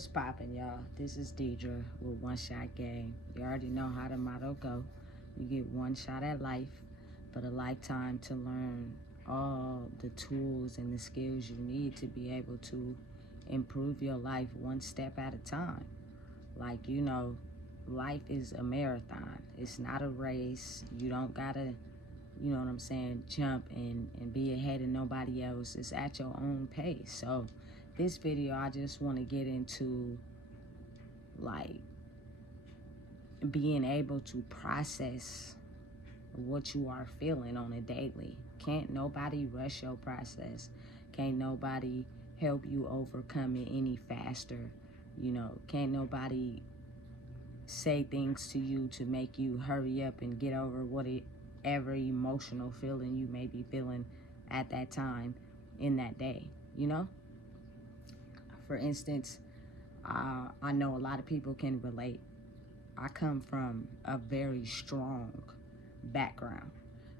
What's poppin', y'all? This is Deidre with One Shot Game. You already know how the motto go. You get one shot at life, but a lifetime to learn all the tools and the skills you need to be able to improve your life one step at a time. Like, life is a marathon. It's not a race. You don't gotta, jump and be ahead of nobody else. It's at your own pace. So this video, I just want to get into like being able to process what you are feeling on a daily. Can't nobody rush your process. Can't nobody help you overcome it any faster. Can't nobody say things to you to make you hurry up and get over whatever emotional feeling you may be feeling at that time in that day, For instance, I know a lot of people can relate. I come from a very strong background,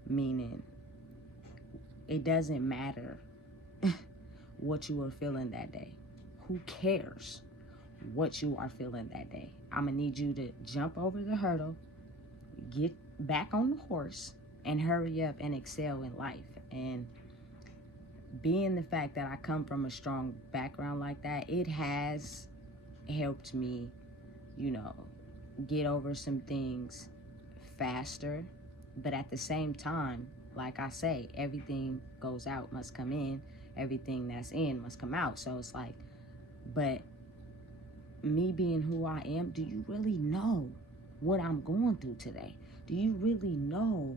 meaning it doesn't matter what you are feeling that day. Who cares what you are feeling that day? I'm gonna need you to jump over the hurdle, get back on the horse, and hurry up and excel in life. And being the fact that I come from a strong background like that, it has helped me, get over some things faster. But at the same time, like I say, everything goes out must come in, everything that's in must come out. So it's like, but me being who I am, do you really know what I'm going through today? Do you really know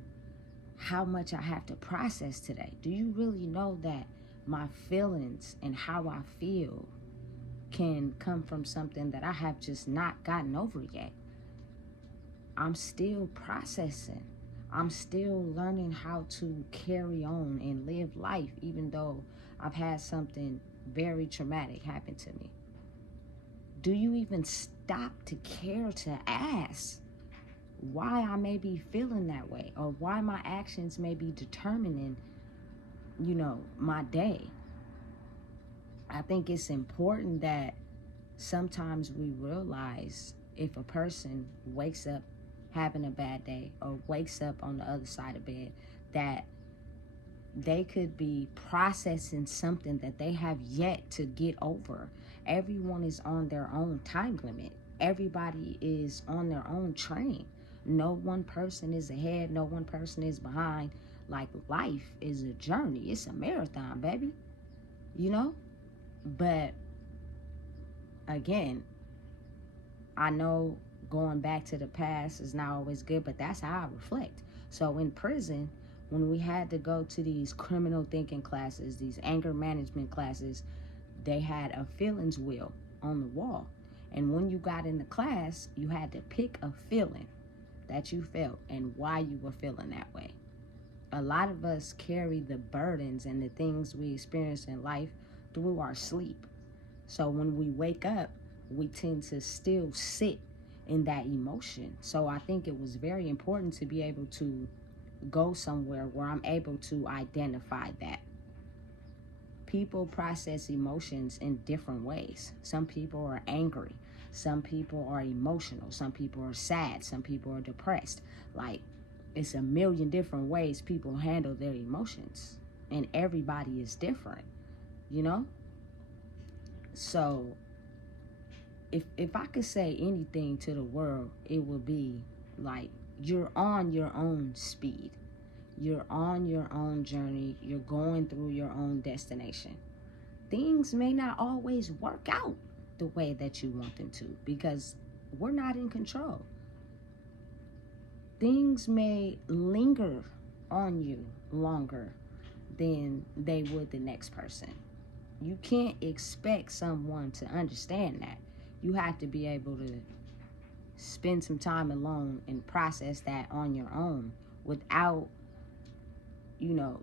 how much I have to process today? Do you really know that my feelings and how I feel can come from something that I have just not gotten over yet? I'm still processing. I'm still learning how to carry on and live life, even though I've had something very traumatic happen to me. Do you even stop to care to ask why I may be feeling that way, or why my actions may be determining, my day? I think it's important that sometimes we realize if a person wakes up having a bad day or wakes up on the other side of bed, that they could be processing something that they have yet to get over. Everyone is on their own time limit. Everybody is on their own train. No one person is ahead. No one person is behind. Like, life is a journey. It's a marathon, baby. But again, I know going back to the past is not always good, but that's how I reflect. So in prison, when we had to go to these criminal thinking classes, these anger management classes, they had a feelings wheel on the wall. And when you got in the class, you had to pick a feeling that you felt and why you were feeling that way. A lot of us carry the burdens and the things we experience in life through our sleep. So when we wake up, we tend to still sit in that emotion. So I think it was very important to be able to go somewhere where I'm able to identify that. People process emotions in different ways. Some people are angry. Some people are emotional. Some people are sad. Some people are depressed. Like, it's a million different ways people handle their emotions. And everybody is different, So if I could say anything to the world, it would be like, you're on your own speed. You're on your own journey. You're going through your own destination. Things may not always work out the way that you want them to, because we're not in control. Things may linger on you longer than they would the next person. You can't expect someone to understand that. You have to be able to spend some time alone and process that on your own without,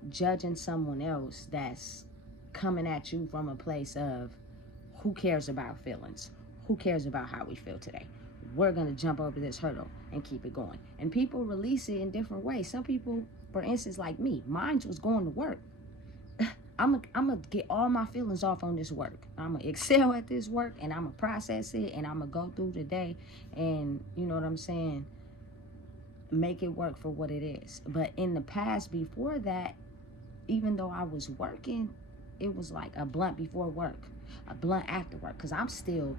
judging someone else that's coming at you from a place of, who cares about feelings? Who cares about how we feel today? We're going to jump over this hurdle and keep it going. And people release it in different ways. Some people, for instance, like me, mine was going to work. I'm gonna get all my feelings off on this work. I'm gonna excel at this work, and I'm gonna process it, and I'm gonna go through the day, and you know what I'm saying, make it work for what it is. But in the past, before that, even though I was working, it was like a blunt before work, a blunt after work, because I'm still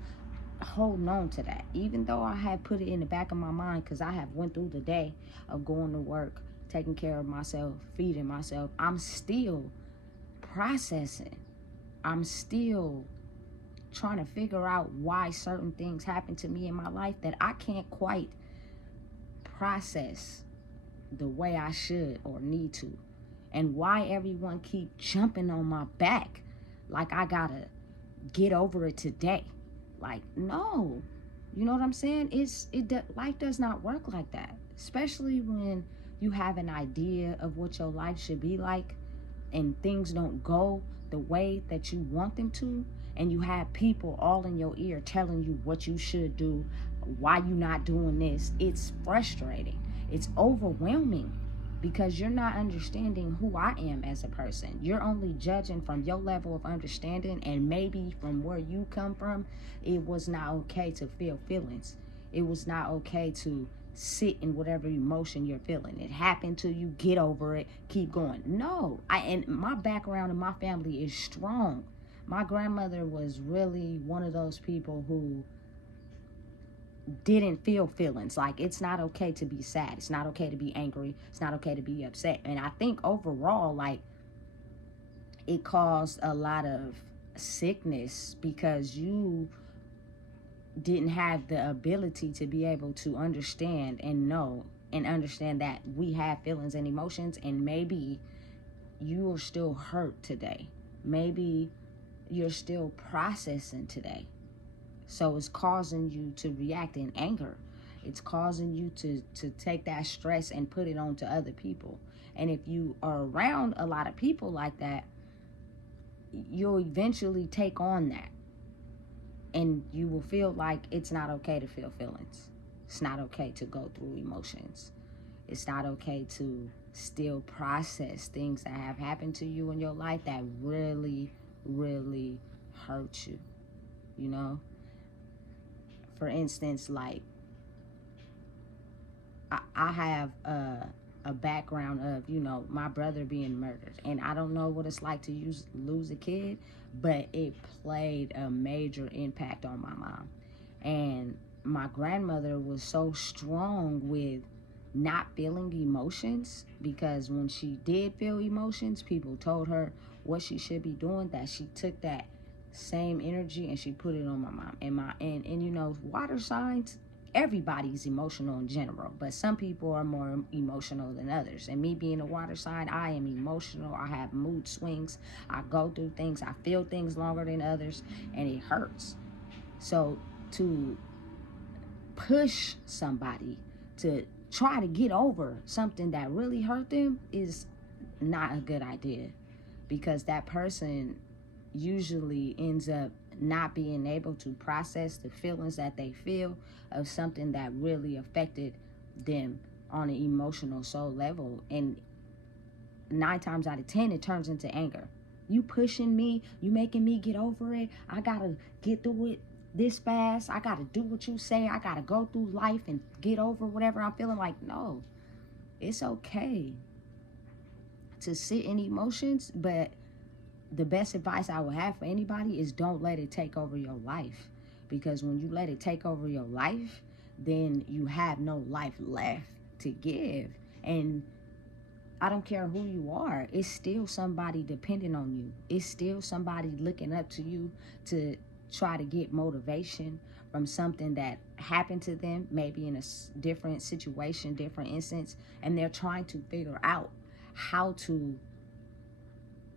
holding on to that. Even though I had put it in the back of my mind, because I have went through the day of going to work, taking care of myself, feeding myself, I'm still processing. I'm still trying to figure out why certain things happen to me in my life that I can't quite process the way I should or need to, and why everyone keep jumping on my back like I gotta get over it today. Like, no, you know what I'm saying? Life does not work like that, especially when you have an idea of what your life should be like, and things don't go the way that you want them to, and you have people all in your ear telling you what you should do, why you not doing this. It's frustrating. It's overwhelming, because you're not understanding who I am as a person. You're only judging from your level of understanding, and maybe from where you come from, it was not okay to feel feelings. It was not okay to sit in whatever emotion you're feeling. It happened to you, get over it, keep going. No, and my background and my family is strong. My grandmother was really one of those people who didn't feel feelings. Like, it's not okay to be sad, it's not okay to be angry, it's not okay to be upset. And I think overall, like, it caused a lot of sickness, because you didn't have the ability to be able to understand and know and understand that we have feelings and emotions, and maybe you are still hurt today, maybe you're still processing today. So it's causing you to react in anger. It's causing you to take that stress and put it onto other people. And if you are around a lot of people like that, you'll eventually take on that. And you will feel like it's not okay to feel feelings. It's not okay to go through emotions. It's not okay to still process things that have happened to you in your life that really, really hurt you, you know? For instance, like, I have a background of, you know, my brother being murdered. And I don't know what it's like to lose a kid, but it played a major impact on my mom. And my grandmother was so strong with not feeling emotions, because when she did feel emotions, people told her what she should be doing, that she took that same energy and she put it on my mom. And you know, water signs, everybody's emotional in general, but some people are more emotional than others. And me being a water sign, I am emotional. I have mood swings. I go through things. I feel things longer than others, and it hurts. So to push somebody to try to get over something that really hurt them is not a good idea, because that person usually ends up not being able to process the feelings that they feel of something that really affected them on an emotional soul level. And 9 times out of 10, it turns into anger. You pushing me, you making me get over it. I gotta get through it this fast. I gotta do what you say. I gotta go through life and get over whatever I'm feeling. Like, no, it's okay to sit in emotions, but the best advice I would have for anybody is don't let it take over your life. Because when you let it take over your life, then you have no life left to give. And I don't care who you are, it's still somebody depending on you. It's still somebody looking up to you to try to get motivation from something that happened to them, maybe in a different situation, different instance, and they're trying to figure out how to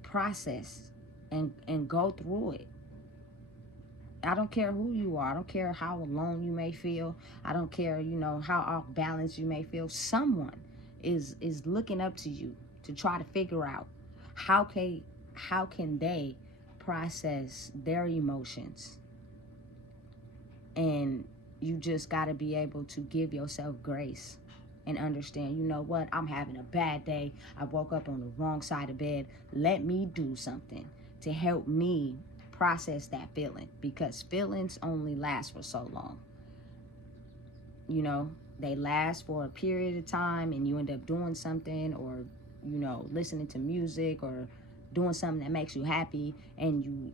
process and go through it. I don't care who you are. I don't care how alone you may feel. I don't care, you know, how off balance you may feel. Someone is looking up to you to try to figure out how can they process their emotions. And you just got to be able to give yourself grace. and understand, you know what, I'm having a bad day. I woke up on the wrong side of bed. Let me do something to help me process that feeling, because feelings only last for so long. You know, they last for a period of time, and you end up doing something, or, you know, listening to music, or doing something that makes you happy, and you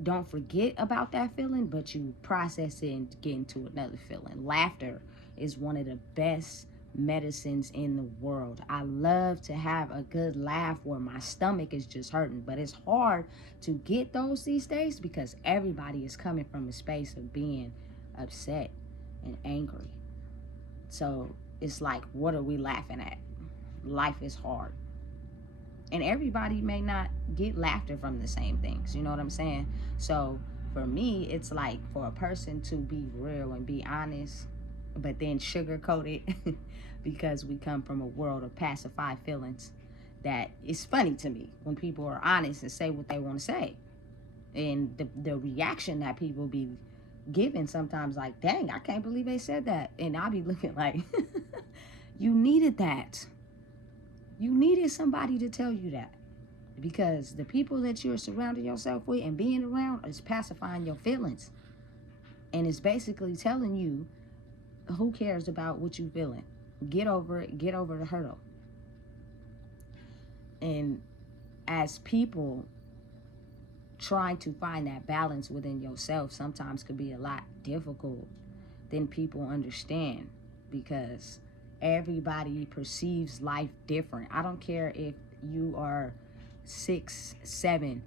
don't forget about that feeling, but you process it and get into another feeling. Laughter is one of the best medicines in the world. I love to have a good laugh where my stomach is just hurting, but it's hard to get those these days because everybody is coming from a space of being upset and angry. So it's like, what are we laughing at? Life is hard. And everybody may not get laughter from the same things. You know what I'm saying? So for me, it's like, for a person to be real and be honest, but then sugarcoat it because we come from a world of pacified feelings, that it's funny to me when people are honest and say what they want to say. And the reaction that people be giving sometimes, like, dang, I can't believe they said that. And I'll be looking like, you needed that. You needed somebody to tell you that, because the people that you're surrounding yourself with and being around is pacifying your feelings. And it's basically telling you, who cares about what you feeling? Get over it. Get over the hurdle. And as people, trying to find that balance within yourself sometimes could be a lot difficult than people understand, because everybody perceives life different. I don't care if you are 6, 7,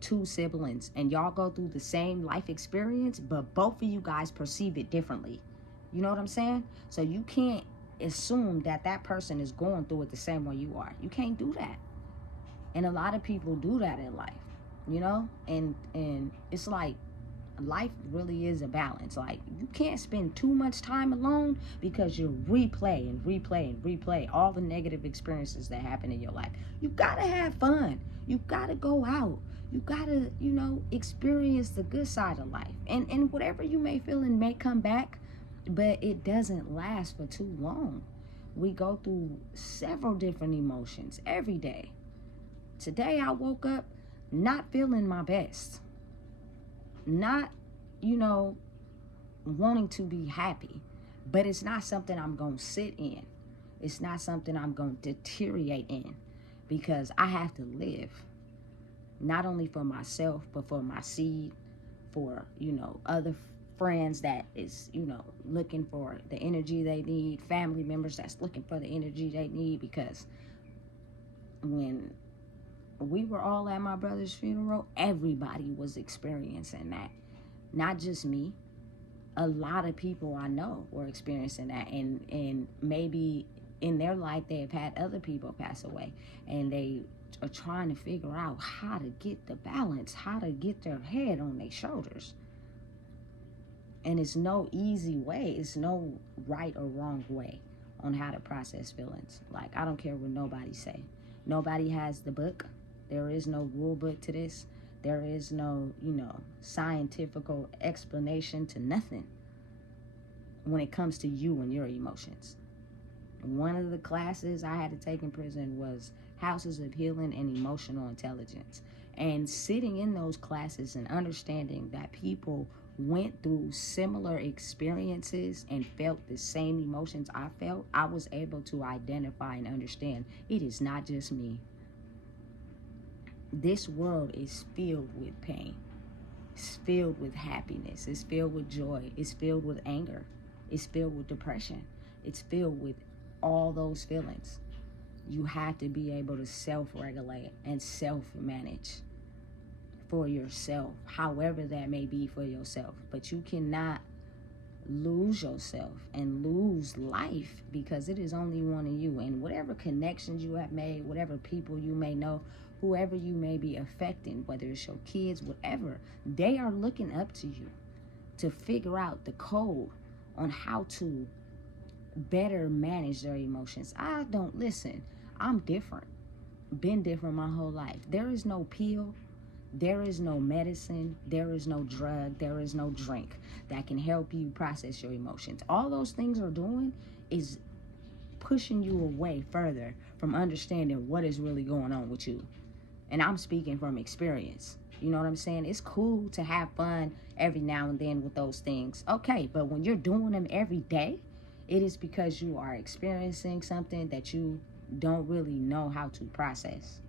2 siblings, and y'all go through the same life experience, but both of you guys perceive it differently. You know what I'm saying? So you can't assume that that person is going through it the same way you are. You can't do that. And a lot of people do that in life, you know? And it's like, life really is a balance. Like, you can't spend too much time alone, because you replay and replay and replay all the negative experiences that happen in your life. You gotta have fun. You gotta go out. You gotta, you know, experience the good side of life. And whatever you may feel and may come back, but it doesn't last for too long. We go through several different emotions every day. Today I woke up not feeling my best. Not, you know, wanting to be happy, but it's not something I'm going to sit in. It's not something I'm going to deteriorate in, because I have to live, not only for myself, but for my seed, for, you know, other friends that is, you know, looking for the energy they need, family members that's looking for the energy they need. Because when we were all at my brother's funeral, everybody was experiencing that. Not just me. A lot of people I know were experiencing that, and maybe in their life they have had other people pass away, and they are trying to figure out how to get the balance, how to get their head on their shoulders. And it's no easy way. It's no right or wrong way on how to process feelings. Like, I don't care what nobody say. Nobody has the book. There is no rule book to this. There is no, you know, scientific explanation to nothing when it comes to you and your emotions. One of the classes I had to take in prison was Houses of Healing and Emotional Intelligence. And sitting in those classes and understanding that people went through similar experiences and felt the same emotions I felt, I was able to identify and understand it is not just me. This world is filled with pain. It's filled with happiness. It's filled with joy. It's filled with anger. It's filled with depression. It's filled with all those feelings. You have to be able to self-regulate and self-manage for yourself, however that may be for yourself. But you cannot lose yourself and lose life, because it is only one of you. And whatever connections you have made, whatever people you may know, whoever you may be affecting, whether it's your kids, whatever, they are looking up to you to figure out the code on how to better manage their emotions. I don't listen. I'm different. Been different my whole life. There is no pill There is no medicine, there is no drug, there is no drink that can help you process your emotions. All those things are doing is pushing you away further from understanding what is really going on with you. And I'm speaking from experience. You know what I'm saying? It's cool to have fun every now and then with those things. Okay, but when you're doing them every day, it is because you are experiencing something that you don't really know how to process.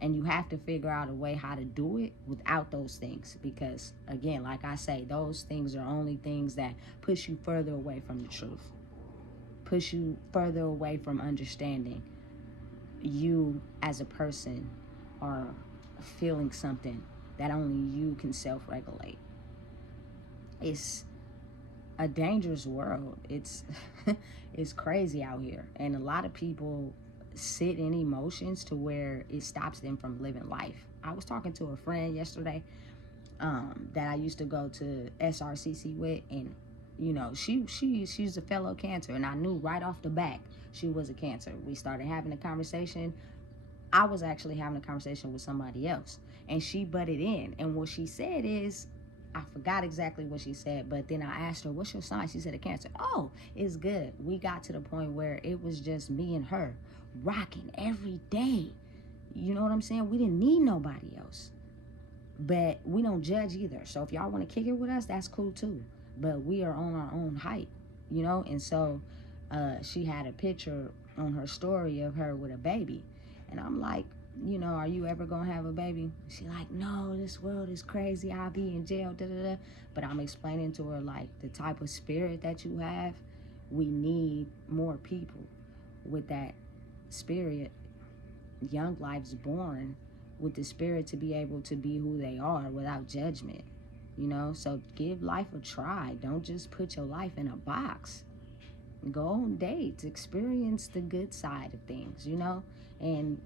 And you have to figure out a way how to do it without those things. Because, again, like I say, those things are only things that push you further away from the truth, push you further away from understanding you as a person are feeling something that only you can self-regulate. It's a dangerous world. It's it's crazy out here, and a lot of people sit in emotions to where it stops them from living life. I was talking to a friend yesterday that I used to go to SRCC with, and you know, she's a fellow Cancer, and I knew right off the back she was a Cancer. We started having a conversation. I was actually having a conversation with somebody else, and she butted in, and what she said is, I forgot exactly what she said, but then I asked her, what's your sign? She said a Cancer. Oh, it's good. We got to the point where it was just me and her rocking every day. You know what I'm saying? We didn't need nobody else. But we don't judge either. So if y'all want to kick it with us, that's cool too. But we are on our own height, you know? And so she had a picture on her story of her with a baby. And I'm like, you know, are you ever going to have a baby? She like, no, this world is crazy. I'll be in jail, da da da. But I'm explaining to her, like, the type of spirit that you have, we need more people with that spirit. Young life's born with the spirit to be able to be who they are without judgment, you know? So give life a try. Don't just put your life in a box. Go on dates, experience the good side of things, you know? And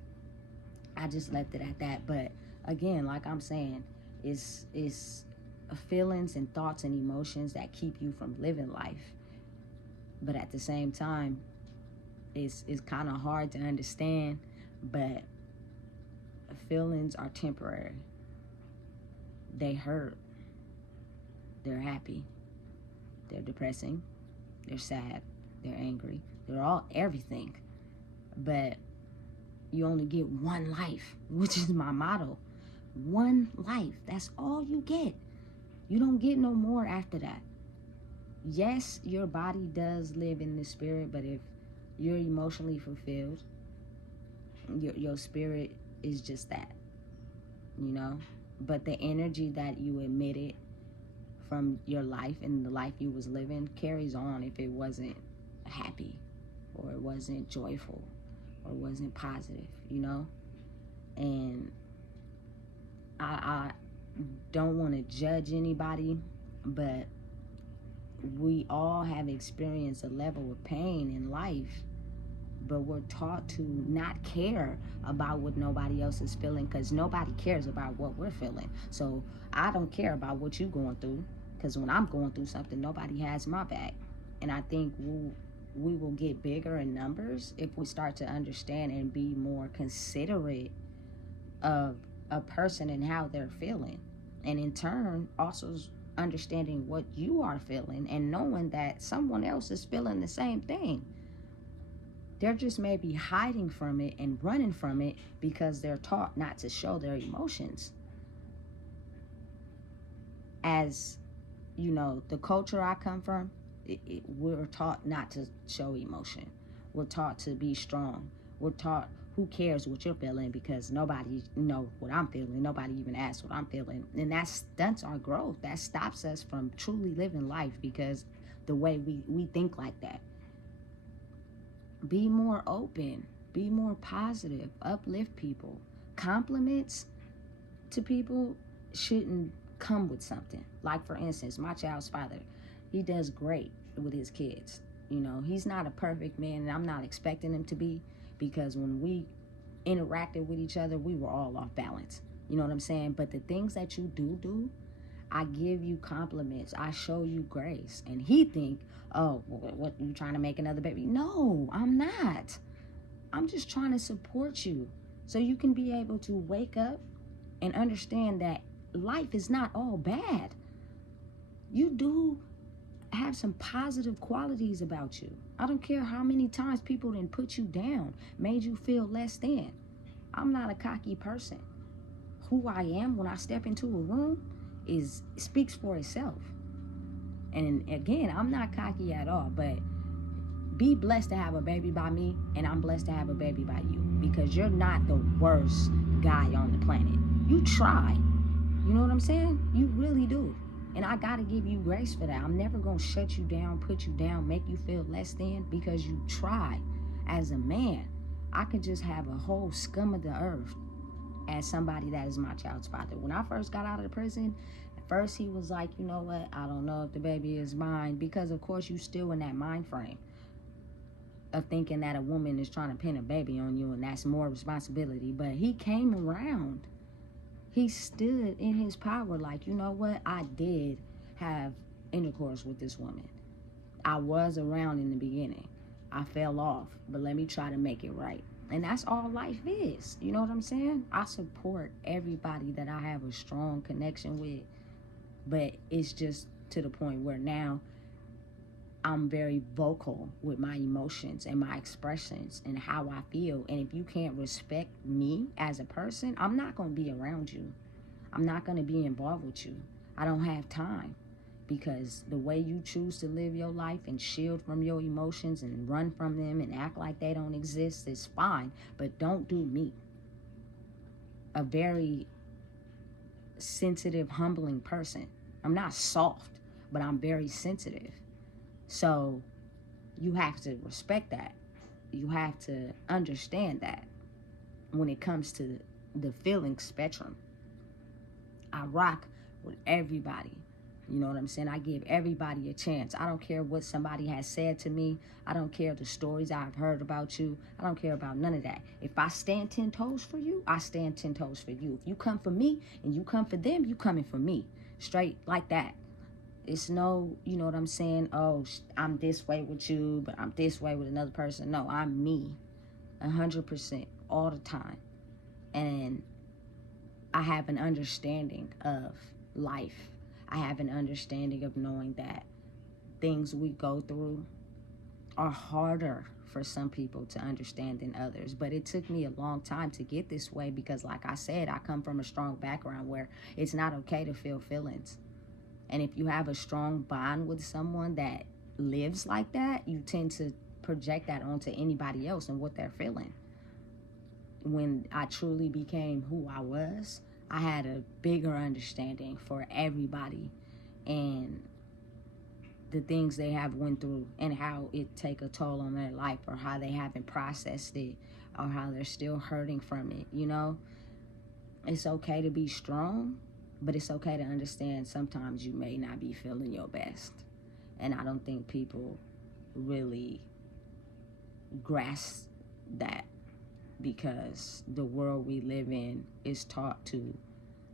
I just left it at that. But again, like I'm saying, it's feelings and thoughts and emotions that keep you from living life. But at the same time, it's kind of hard to understand, but feelings are temporary. They hurt. They're happy. They're depressing. They're sad. They're angry. They're all everything. But you only get one life, which is my motto. One life. That's all you get. You don't get no more after that. Yes, your body does live in the spirit, but if you're emotionally fulfilled, your spirit is just that, you know? But the energy that you emitted from your life and the life you was living carries on if it wasn't happy or it wasn't joyful or wasn't positive, you know? And I don't want to judge anybody, but we all have experienced a level of pain in life, but we're taught to not care about what nobody else is feeling because nobody cares about what we're feeling. So I don't care about what you're going through, because when I'm going through something, nobody has my back. And I think we will get bigger in numbers if we start to understand and be more considerate of a person and how they're feeling. And in turn, also understanding what you are feeling and knowing that someone else is feeling the same thing. They're just maybe hiding from it and running from it because they're taught not to show their emotions. As, you know, the culture I come from, we're taught not to show emotion. We're taught to be strong. We're taught, who cares what you're feeling, because nobody know what I'm feeling. Nobody even asks what I'm feeling. And that stunts our growth. That stops us from truly living life because the way we think like that. Be more open. Be more positive. Uplift people. Compliments to people shouldn't come with something. Like, for instance, my child's father, he does great with his kids. You know, he's not a perfect man, and I'm not expecting him to be, because when we interacted with each other, we were all off balance. You know what I'm saying? But the things that you do, I give you compliments. I show you grace. And he think, oh, what, you trying to make another baby? No, I'm not. I'm just trying to support you so you can be able to wake up and understand that life is not all bad. You do have some positive qualities about you. I don't care how many times people didn't put you down, made you feel less than. I'm not a cocky person. Who I am when I step into a room speaks for itself. And again, I'm not cocky at all, but be blessed to have a baby by me, and I'm blessed to have a baby by you, because you're not the worst guy on the planet. You try. You know what I'm saying? You really do. And I gotta give you grace for that. I'm never gonna shut you down, put you down, make you feel less than, because you try. As a man, I could just have a whole scum of the earth as somebody that is my child's father. When I first got out of the prison, at first he was like, you know what, I don't know if the baby is mine, because of course you still in that mind frame of thinking that a woman is trying to pin a baby on you and that's more responsibility. But he came around. He stood in his power like, you know what, I did have intercourse with this woman. I was around in the beginning. I fell off, but let me try to make it right. And that's all life is. You know what I'm saying? I support everybody that I have a strong connection with, but it's just to the point where now I'm very vocal with my emotions and my expressions and how I feel. And if you can't respect me as a person, I'm not going to be around you. I'm not going to be involved with you. I don't have time, because the way you choose to live your life and shield from your emotions and run from them and act like they don't exist is fine, but don't do me. A very sensitive, humbling person. I'm not soft, but I'm very sensitive. So you have to respect that. You have to understand that when it comes to the feeling spectrum. I rock with everybody. You know what I'm saying? I give everybody a chance. I don't care what somebody has said to me. I don't care the stories I've heard about you. I don't care about none of that. If I stand 10 toes for you, I stand 10 toes for you. If you come for me and you come for them, you coming for me. Straight like that. It's no, you know what I'm saying? Oh, I'm this way with you, but I'm this way with another person. No, I'm me 100% all the time. And I have an understanding of life. I have an understanding of knowing that things we go through are harder for some people to understand than others. But it took me a long time to get this way, because like I said, I come from a strong background where it's not okay to feel feelings. And if you have a strong bond with someone that lives like that, you tend to project that onto anybody else and what they're feeling. When I truly became who I was, I had a bigger understanding for everybody and the things they have went through and how it take a toll on their life, or how they haven't processed it, or how they're still hurting from it. You know, it's okay to be strong, but it's okay to understand sometimes you may not be feeling your best. And I don't think people really grasp that, because the world we live in is taught to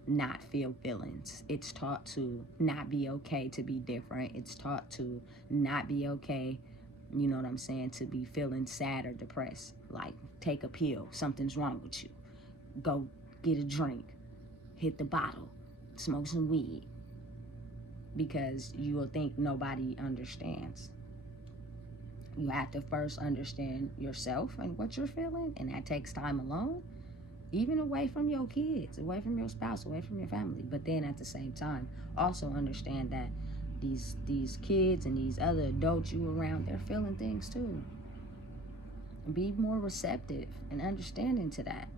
not feel feelings. It's taught to not be okay to be different. It's taught to not be okay, you know what I'm saying, to be feeling sad or depressed. Like, take a pill, something's wrong with you. Go get a drink, hit the bottle, smoke some weed, because you will think nobody understands. You have to first understand yourself and what you're feeling, and that takes time alone, even away from your kids, away from your spouse, away from your family. But then at the same time, also understand that these kids and these other adults you around, they're feeling things too. Be more receptive and understanding to that,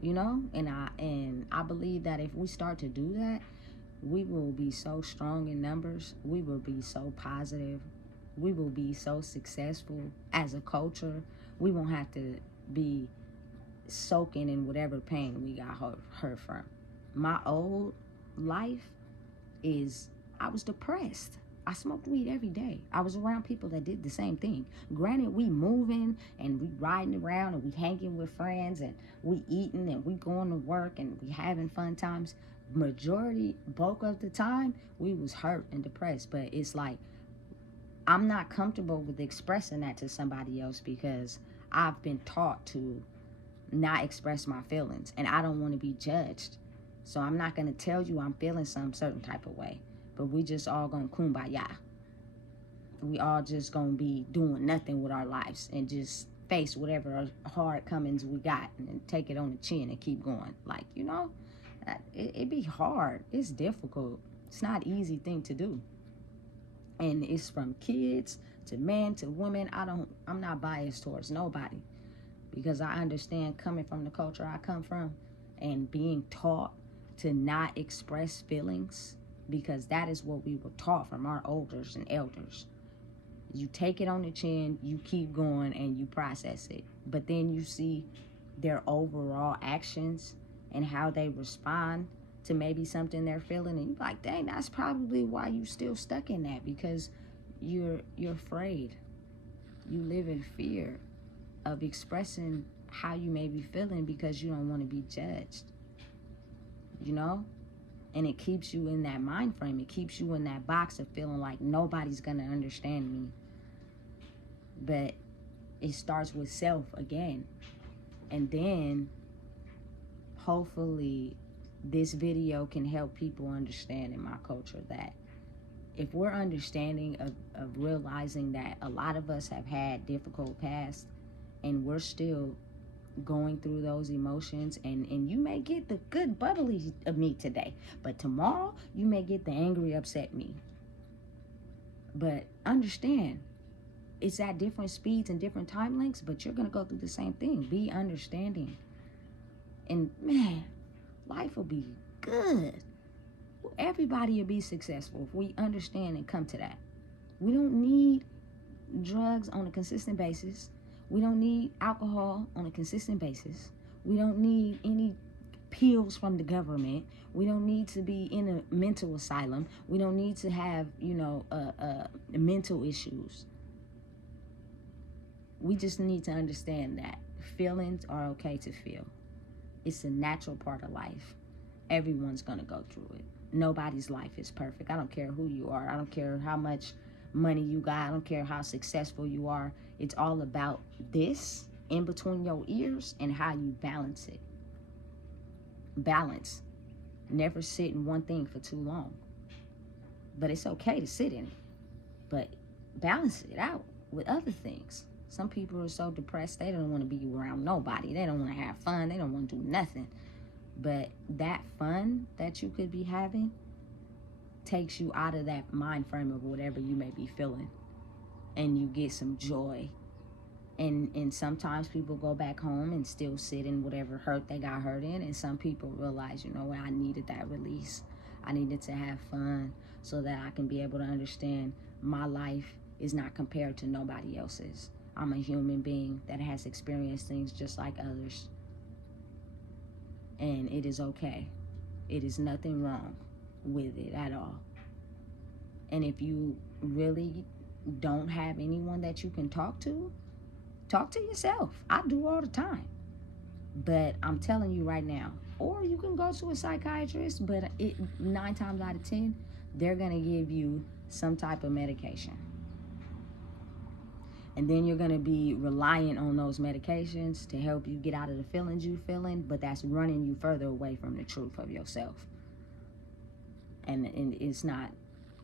you know? And I believe that if we start to do that, we will be so strong in numbers. We will be so positive. We will be so successful as a culture. We won't have to be soaking in whatever pain we got hurt from. My old life I was depressed. I smoked weed every day. I was around people that did the same thing. Granted, we moving and we riding around and we hanging with friends and we eating and we going to work and we having fun times. Bulk of the time, we was hurt and depressed. But it's like, I'm not comfortable with expressing that to somebody else, because I've been taught to not express my feelings, and I don't want to be judged. So I'm not going to tell you I'm feeling some certain type of way, but we just all going to kumbaya. We all just going to be doing nothing with our lives and just face whatever hard comings we got and take it on the chin and keep going. Like, you know, it be hard. It's difficult. It's not an easy thing to do. And it's from kids to men to women. I'm not biased towards nobody, because I understand, coming from the culture I come from and being taught to not express feelings, because that is what we were taught from our elders and elders. You take it on the chin, you keep going, and you process it. But then you see their overall actions and how they respond to maybe something they're feeling, and you're like, dang, that's probably why you still stuck in that, because you're afraid. You live in fear of expressing how you may be feeling because you don't want to be judged, you know? And it keeps you in that mind frame. It keeps you in that box of feeling like nobody's gonna understand me. But it starts with self again. And then hopefully this video can help people understand in my culture that if we're understanding of realizing that a lot of us have had difficult past, and we're still going through those emotions, and you may get the good bubbly of me today, but tomorrow you may get the angry upset me. But understand, it's at different speeds and different time lengths, but you're gonna go through the same thing. Be understanding, and man, life will be good. Everybody will be successful if we understand and come to that. We don't need drugs on a consistent basis. We don't need alcohol on a consistent basis. We don't need any pills from the government. We don't need to be in a mental asylum. We don't need to have, mental issues. We just need to understand that feelings are okay to feel. It's a natural part of life. Everyone's gonna go through it. Nobody's life is perfect. I don't care who you are. I don't care how much money you got. I don't care how successful you are. It's all about this in between your ears and how you balance it. Balance. Never sit in one thing for too long. But it's okay to sit in it. But balance it out with other things. Some people are so depressed, they don't want to be around nobody. They don't want to have fun. They don't want to do nothing. But that fun that you could be having takes you out of that mind frame of whatever you may be feeling, and you get some joy. And sometimes people go back home and still sit in whatever hurt they got hurt in, and some people realize, you know what, I needed that release. I needed to have fun so that I can be able to understand my life is not compared to nobody else's. I'm a human being that has experienced things just like others. And it is okay. It is nothing wrong with it at all. And if you really don't have anyone that you can talk to yourself. I do all the time. But I'm telling you right now, or you can go to a psychiatrist, but 9 times out of 10, they're going to give you some type of medication. And then you're going to be reliant on those medications to help you get out of the feelings you're feeling, but that's running you further away from the truth of yourself. And it's not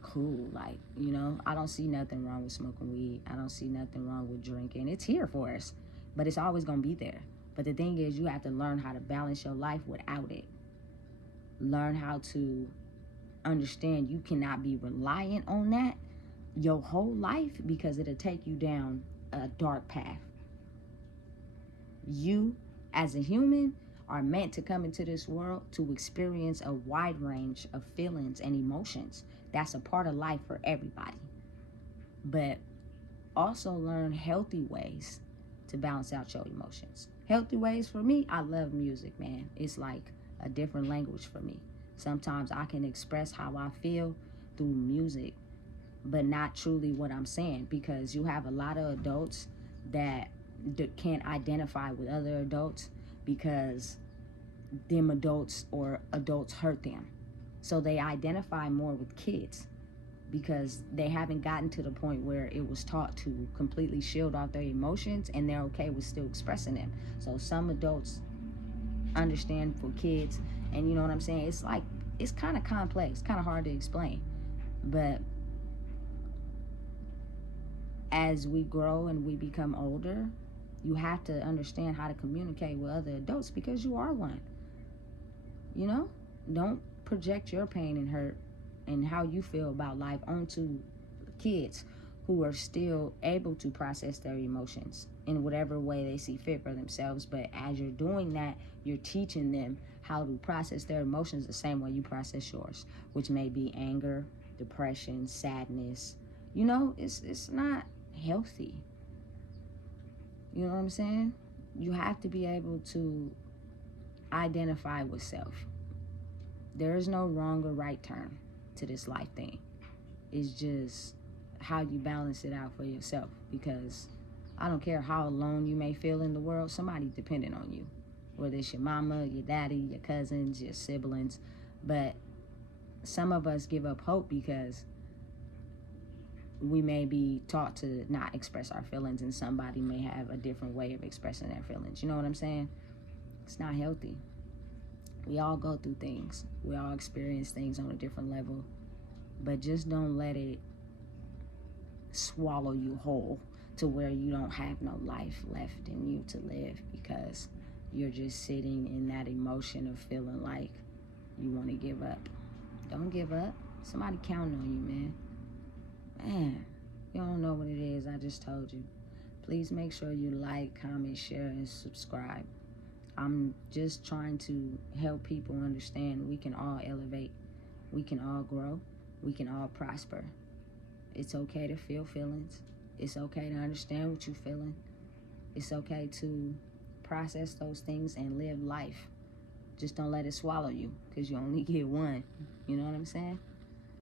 cool. Like, you know, I don't see nothing wrong with smoking weed. I don't see nothing wrong with drinking. It's here for us, but it's always going to be there. But the thing is, you have to learn how to balance your life without it. Learn how to understand you cannot be reliant on that your whole life, because it'll take you down a dark path. You, as a human, are meant to come into this world to experience a wide range of feelings and emotions. That's a part of life for everybody. But also learn healthy ways to balance out your emotions. Healthy ways for me, I love music, man. It's like a different language for me. Sometimes I can express how I feel through music, but not truly what I'm saying, because you have a lot of adults that can't identify with other adults because them adults or adults hurt them. So they identify more with kids because they haven't gotten to the point where it was taught to completely shield off their emotions, and they're okay with still expressing them. So some adults understand for kids And you know what I'm saying? It's like, it's kind of complex, kind of hard to explain. But as we grow and we become older, you have to understand how to communicate with other adults because you are one. You know? Don't project your pain and hurt and how you feel about life onto kids who are still able to process their emotions in whatever way they see fit for themselves. But as you're doing that, you're teaching them how to process their emotions the same way you process yours, which may be anger, depression, sadness. You know, it's not healthy. You know what I'm saying? You have to be able to identify with self. There is no wrong or right term to this life thing. It's just how you balance it out for yourself, because I don't care how alone you may feel in the world, somebody dependent on you, whether it's your mama, your daddy, your cousins, your siblings. But some of us give up hope because we may be taught to not express our feelings, and somebody may have a different way of expressing their feelings. You know what I'm saying? It's not healthy. We all go through things. We all experience things on a different level. But just don't let it swallow you whole to where you don't have no life left in you to live, because you're just sitting in that emotion of feeling like you want to give up. Don't give up. Somebody counting on you, man. Man, you don't know what it is. I just told you. Please make sure you like, comment, share, and subscribe. I'm just trying to help people understand we can all elevate. We can all grow. We can all prosper. It's okay to feel feelings. It's okay to understand what you're feeling. It's okay to process those things and live life. Just don't let it swallow you, because you only get one. You know what I'm saying?